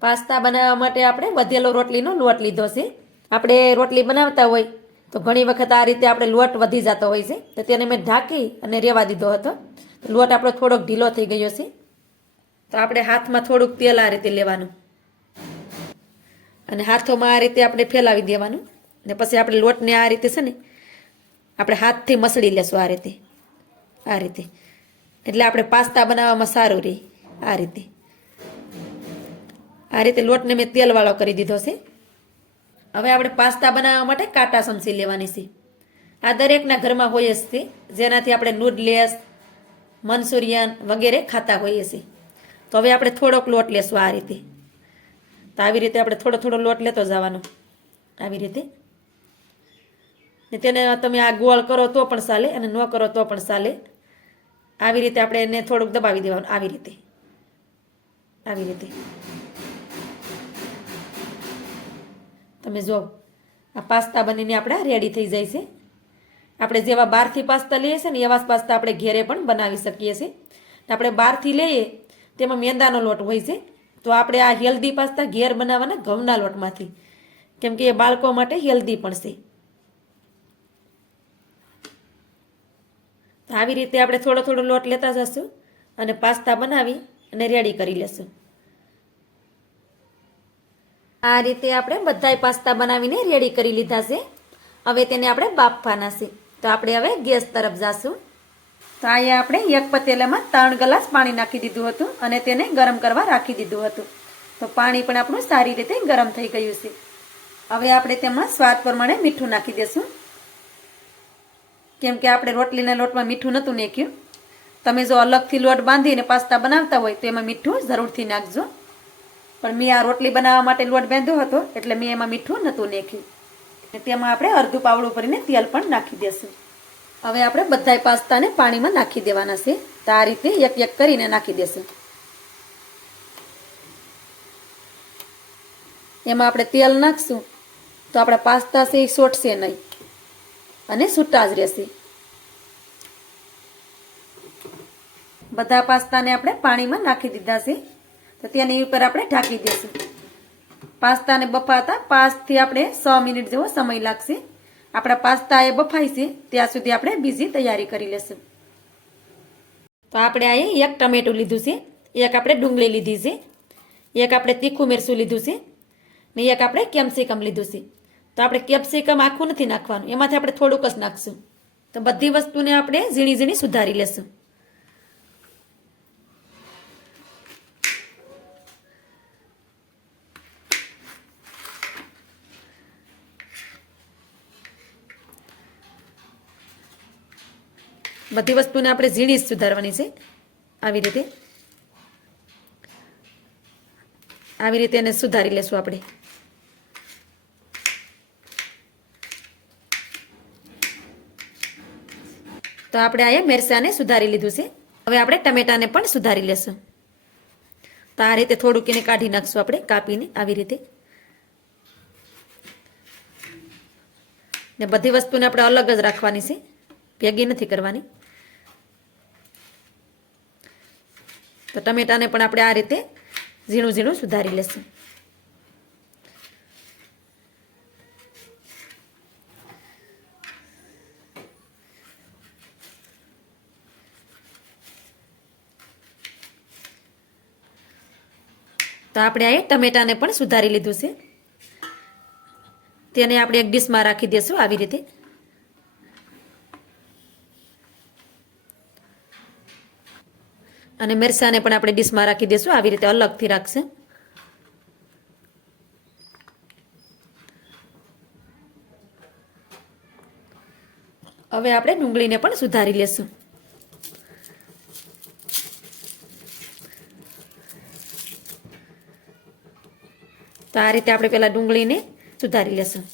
Pasta બનાવવા માટે આપણે વધેલો રોટલીનો લોટ લીધો છે. આપણે રોટલી બનાવતા હોય તો ઘણી વખત આ રીતે આપણે લોટ વધી જતો હોય છે. તો તેને મેં ઢાંકી અને રેવા દીધો હતો. લોટ આપણો થોડોક ઢીલો થઈ ગયો છે. તો આપણે હાથમાં થોડુંક તેલ આ રીતે લેવાનું. અને હાથોમાં આ રીતે આપણે ફેલાવી દેવાનું. ને પછી આપણે લોટને આ રીતે છે ને, આપણે હાથથી મસળી લેશું આ રીતે. આ રીતે. એટલે આપણે પાસ્તા બનાવવામાં સારું રહે આ રીતે. આ રીતે લોટને મેં તેલવાળો કરી દીધો છે. હવે આપણે પાસ્તા બનાવવા માટે કાંટા સમસી લેવાની છે. આ દરેકના ઘરમાં હોય જ છે. જેનાથી આપણે નૂડલેસ મનસુરિયન વગેરે ખાતા હોઈએ છીએ. તો હવે આપણે થોડોક લોટ લેશું આ રીતે. તો આવી રીતે આપણે થોડો થોડો લોટ લેતો જવાનો. આવી રીતે. તેને તમે આ ગોળ કરો તો પણ ચાલે અને ન કરો તો પણ ચાલે. આવી રીતે આપણે એને થોડુંક દબાવી દેવાનું. આવી રીતે. આવી રીતે. તમે જો, આ પાસ્તા બનીને આપણા રેડી થઈ જાય છે. આપણે જેવા બહારથી પાસ્તા લઈએ છીએ ને એવા પાસ્તા આપણે ઘેરે પણ બનાવી શકીએ છીએ આપણે બહારથી લઈએ, તેમાં મેંદાનો લોટ હોય છે. તો આપણે આ હેલ્ધી પાસ્તા ઘેર બનાવવાના ઘઉંના લોટમાંથી. કેમ કે એ બાળકો માટે હેલ્ધી પણ છે. આવી રીતે આપણે થોડો થોડો લોટ લેતા જશું અને પાસ્તા બનાવી અને રેડી કરી લેશું. આ રીતે આપણે બધાય પાસ્તા બનાવીને રેડી કરી લીધા છે. હવે તેને આપણે બાફવાના છે. તો આપણે હવે ગેસ તરફ જાશું. તો અહીંયા આપણે એક પતેલામાં ત્રણ ગ્લાસ પાણી નાખી દીધું હતું અને તેને ગરમ કરવા રાખી દીધું હતું. તો પાણી પણ આપણું સારી રીતે ગરમ થઈ ગયું છે. હવે આપણે તેમાં સ્વાદ પ્રમાણે મીઠું નાખી દઈશું કેમ કે આપણે રોટલીના લોટમાં મીઠું નહોતું નાખ્યું. તમે જો અલગથી લોટ બાંધીને પાસ્તા બનાવતા હોય તો એમાં મીઠું જરૂરથી નાખજો. પણ મેં આ રોટલી બનાવવા માટે લોટ બાંધ્યો હતો, એટલે મેં એમાં મીઠું નહોતું નાખ્યું. તેમાં આપણે અડધું પાવડું ભરીને તેલ પણ નાખી દેશું. હવે આપણે બધાય પાસ્તાને પાણીમાં નાખી દેવાના છે. તો આ રીતે એક એક કરીને નાખી દેશું. એમાં આપણે તેલ નાખશું. તો આપણા પાસ્તા છે એ સોટશે નહીં. અને છૂટા જ રહેશે. બધા પાસ્તાને આપણે પાણીમાં નાખી દીધા છે. તો તેની ઉપર આપણે ઢાંકી દઈશું. પાસ્તાને બફાતા પાંચથી આપણે છ મિનિટ જેવો સમય લાગશે. આપણા પાસ્તા એ બફાય છે, ત્યાં સુધી આપણે બીજી તૈયારી કરી લેશું. તો આપણે અહીં એક ટમેટું લીધું છે, એક આપણે ડુંગળી લીધી છે, એક આપણે તીખું મેરસું લીધું છે, ને એક આપણે કેપ્સિકમ લીધું છે. તો આપણે કેપ્સિકમ આખું નથી નાખવાનું, એમાંથી આપણે થોડુંક જ નાખશું. તો બધી વસ્તુને આપણે ઝીણી ઝીણી સુધારી લેશું. બધી વસ્તુને આપણે ઝીણી સુધારવાની છે. આવી રીતે. આવી રીતે એને સુધારી લેશું આપણે. તો આપણે આ મેરસાને સુધારી લીધું છે. હવે આપણે ટમેટાને પણ સુધારી લેશું. તો આ રીતે થોડુંક એને કાઢી નાખશું આપણે, કાપીને આવી રીતે. ને બધી વસ્તુને આપણે અલગ જ રાખવાની છે. ભેગી નથી કરવાની. તો ટમેટાને પણ આપણે આ રીતે ઝીણું ઝીણું સુધારી લેશું. તો આપણે આ ટમેટાને પણ સુધારી લીધું છે. તેને આપણે એક ડીશમાં રાખી દઈશું આવી રીતે. અને મરસાને પણ આપણે ડીશમાં રાખી દઈશું આવી રીતે અલગથી રાખશે. હવે આપણે ડુંગળીને પણ સુધારી લેશું. તો આ રીતે આપણે પેલા ડુંગળીને સુધારી લેશું.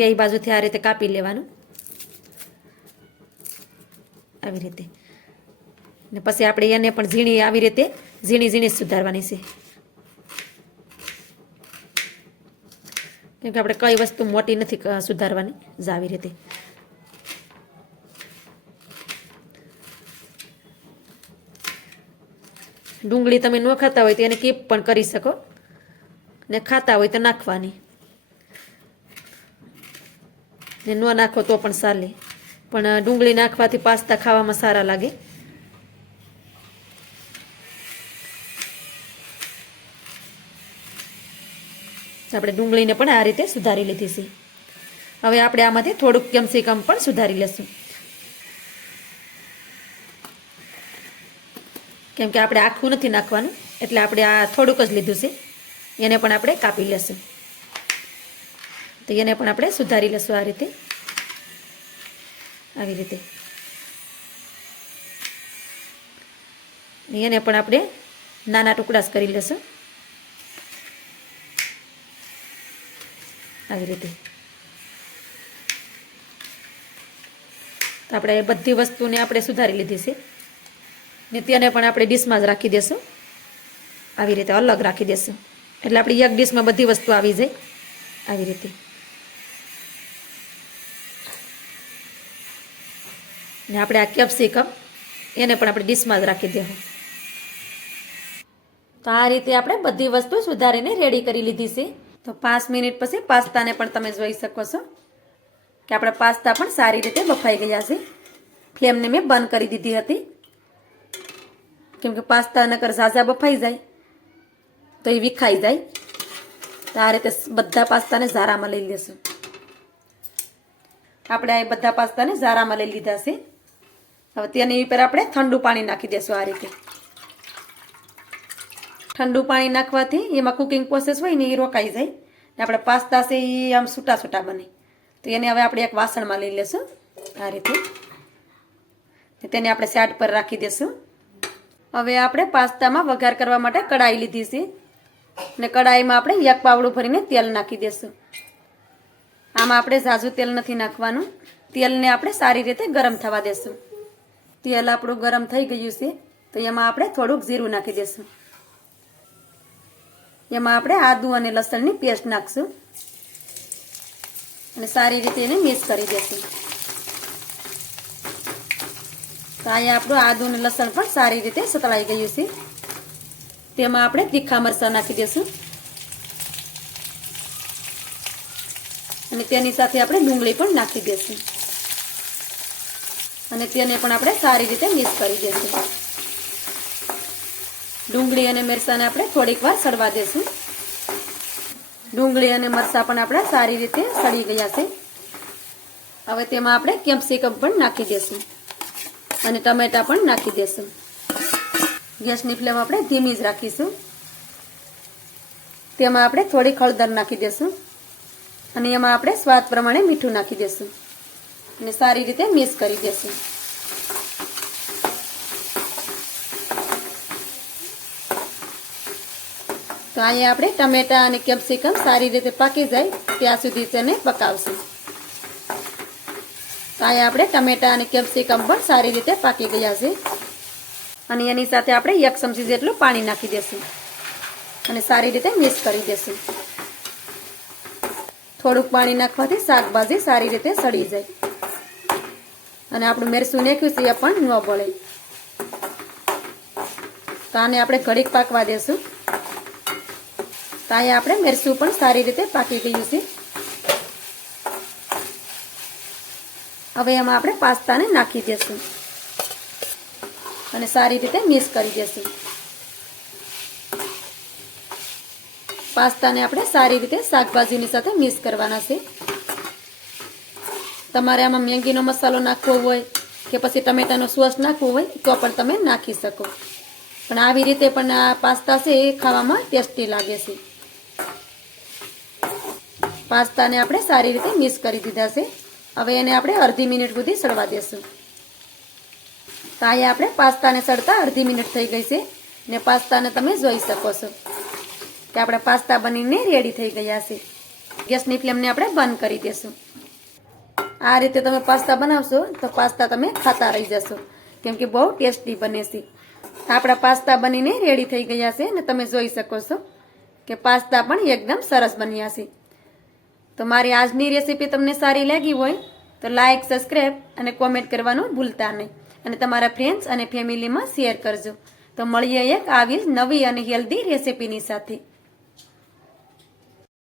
બે બાજુથી આ રીતે કાપી લેવાનું. આવી રીતે. ને પછી આપણે એને પણ ઝીણી આવી રીતે ઝીણી ઝીણી સુધારવાની છે. કેમ કે આપણે કઈ વસ્તુ મોટી નથી સુધારવાની, જ આવી રીતે. ડુંગળી તમે ન ખાતા હોય તો એને કીપ પણ કરી શકો. ને ખાતા હોય તો નાખવાની. ને ન નાખો તો પણ ચાલે. પણ ડુંગળી નાખવાથી પાસ્તા ખાવામાં સારા લાગે. આપણે ડુંગળીને પણ આ રીતે સુધારી લીધી છે. હવે આપણે આમાંથી થોડુંક કેપ્સિકમ પણ સુધારી લેશું. કેમ કે આપણે આખું નથી નાખવાનું, એટલે આપણે આ થોડુંક જ લીધું છે. એને પણ આપણે કાપી લેશું. તો એને પણ આપણે સુધારી લઈશું આ રીતે. આવી રીતે. એને પણ આપણે નાના ટુકડા કરી લેશું આવી રીતે. તો આપણે બધી વસ્તુને આપણે સુધારી લીધી છે. ને તેને પણ આપણે ડીશમાં જ રાખી દેશું. આવી રીતે અલગ રાખી દેશું. એટલે આપણી એક ડીશમાં બધી વસ્તુ આવી જાય. આવી રીતે. ને આપણે આ કેપ્સિકમ એને પણ આપણે ડીશમાં જ રાખી દેવું તો આ રીતે આપણે બધી વસ્તુ સુધારીને રેડી કરી લીધી છે. તો પાંચ મિનિટ પછી પાસ્તાને પણ તમે જોઈ શકો છો કે આપણા પાસ્તા પણ સારી રીતે બફાઈ ગયા છે. ફ્લેમને મેં બંધ કરી દીધી હતી. કેમ કે પાસ્તા નકર ઝાઝા બફાઈ જાય, તો એ વિખાઈ જાય. તો આ રીતે બધા પાસ્તાને ઝારામાં લઈ લેશું. આપણે આ બધા પાસ્તાને ઝારામાં લઈ લીધા છે. હવે તેની ઉપર આપણે ઠંડુ પાણી નાખી દેશું આ રીતે. ઠંડુ પાણી નાખવાથી એમાં કુકિંગ પ્રોસેસ હોય ને એ રોકાઈ જાય. ને આપણે પાસ્તા છે એ આમ છૂટા છૂટા બને. તો એને હવે આપણે એક વાસણમાં લઈ લેશું આ રીતે. તેને આપણે સાઈડ પર રાખી દેશું. હવે આપણે પાસ્તામાં વઘાર કરવા માટે કડાઈ લીધી છે. ને કડાઈમાં આપણે એક પાવડું ભરીને તેલ નાખી દેશું. આમાં આપણે ઝાઝું તેલ નથી નાખવાનું. તેલને આપણે સારી રીતે ગરમ થવા દેશું. તેલ આપણું ગરમ થઈ ગયું છે, તો એમાં આપણે થોડુંક જીરું નાખી દઈશું એમાં આપણે આદુ અને લસણની પેસ્ટ નાખશું. અને સારી રીતે એને મિક્સ કરી દેશું. તો અહીંયા આપણું આદુ અને લસણ પણ સારી રીતે સતળાઈ ગયું છે. તેમાં આપણે તીખા મરચાં નાખી દઈશું અને તેની સાથે આપણે ડુંગળી પણ નાખી દઈશું અને તેને પણ આપણે સારી રીતે મિક્સ કરી દઈશું ડુંગળી અને મરચાંને આપણે થોડીક વાર સડવા દઈશું ડુંગળી અને મરચાં પણ આપણા સારી રીતે સડી ગયા છે. હવે તેમાં આપણે કેપ્સિકમ પણ નાખી દઈશું અને ટમેટા પણ નાખી દઈશું ગેસની ફ્લેમ આપણે ધીમી જ રાખીશું. તેમાં આપણે થોડી હળદર નાખી દઈશું અને એમાં આપણે સ્વાદ પ્રમાણે મીઠું નાખી દઈશું અને સારી રીતે મિક્સ કરી દેશું. તો અહીંયા આપણે ટમેટા અને કેપ્સિકમ સારી રીતે પાકી જાય ત્યાં સુધી તેને પકાવશું. તો અહીંયા આપણે ટમેટા અને કેપ્સિકમ પણ સારી રીતે પાકી ગયા છે. અને એની સાથે આપણે એક ચમચી જેટલું પાણી નાખી દેશું. અને સારી રીતે મિક્સ કરી દેશું. થોડુંક પાણી નાખવાથી શાકભાજી સારી રીતે સડી જાય. અને આપણું મેરસું નાખ્યું છે એ પણ ન બળે. તો આને આપણે ઘડીક પાકવા દેશું. તો અહીંયા આપણે મેરસું પણ સારી રીતે પાકી ગયું છે. હવે એમાં આપણે પાસ્તાને નાખી દઈશું અને સારી રીતે મિક્સ કરી દઈશું પાસ્તાને આપણે સારી રીતે શાકભાજીની સાથે મિક્સ કરવાના છે. તમારે આમાં મેંગીનો મસાલો નાખવો હોય કે પછી ટમેટાનો સોસ નાખવો હોય તો પણ તમે નાખી શકો. પણ આવી રીતે પણ આ પાસ્તા છે એ ખાવામાં ટેસ્ટી લાગે છે. પાસ્તાને આપણે સારી રીતે મિક્સ કરી દીધા છે. હવે એને આપણે અડધી મિનિટ સુધી સડવા દેશું. તો અહીંયા આપણે પાસ્તાને સડતા અડધી મિનિટ થઈ ગઈ છે ને પાસ્તાને તમે જોઈ શકો છો કે આપણા પાસ્તા બનીને રેડી થઈ ગયા છે. ગેસની ફ્લેમને આપણે બંધ કરી દેશું. આ રીતે તમે પાસ્તા બનાવશો તો પાસ્તા તમે ખાતા રહી જશો. કેમ કે બહુ ટેસ્ટી બને છે. આપણા પાસ્તા બનીને રેડી થઈ ગયા છે ને તમે જોઈ શકો છો કે પાસ્તા પણ એકદમ સરસ બન્યા છે. તો મારી આજની રેસીપી તમને સારી લાગી હોય તો લાઇક સબસ્ક્રાઈબ અને કોમેન્ટ કરવાનું ભૂલતા નહીં. અને તમારા ફ્રેન્ડ્સ અને ફેમિલીમાં શેર કરજો. તો મળીએ એક આવી જ નવી અને હેલ્ધી રેસીપીની સાથે.